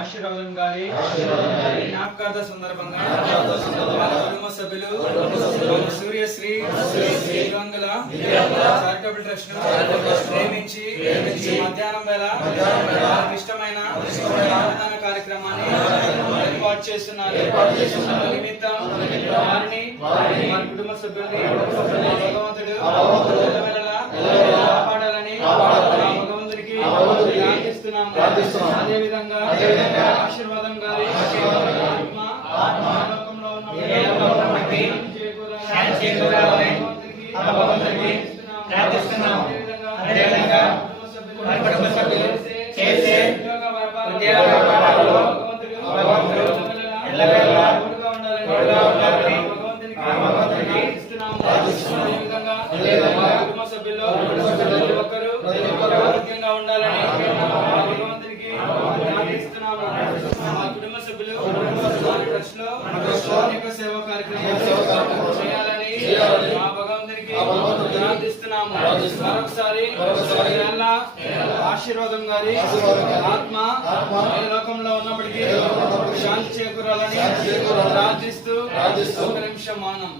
ఆశీర్వాదం గారి జ్ఞాపకార్థ సందర్భంగా కుటుంబ సభ్యులు సూర్యశ్రీ శ్రీరంగుల చారిటబుల్ ట్రస్ట్ ప్రేమించి మధ్యాహ్నం వేళ ఇష్టమైన ప్రార్థన కార్యక్రమాన్ని ఏర్పాటు చేస్తున్నారు. నిమిత్తం వారిని వారి కుటుంబ సభ్యుల్ని భగవంతుడు కాపాడాలని భగవంతుడికి ప్రార్థిస్తున్నాము. అదే విధంగా ఆశీర్వాదం గారి లోకంలో ఉన్న కుటుంబ సభ్యులు చేసే ఉద్యోగ వ్యాపారాల్లో కుటుంబ సభ్యుల్లో ప్రతి ఒక్కరూ ఆరోగ్యంగా ఉండాలని భగవంతునికి ప్రార్థిస్తున్నాము. మా కుటుంబ సభ్యులు ట్రస్ట్ లో అనేక సేవా కార్యక్రమాలు చేయాలని మా భగవంతునికి ప్రార్థిస్తున్నాము. మరొకసారి ఆశీర్వాదం గారి ఆత్మ ఏ లోకంలో ఉన్నప్పటికీ శాంతి చేకూరాలని ప్రార్థిస్తూ ఒక నిమిషం మౌనం.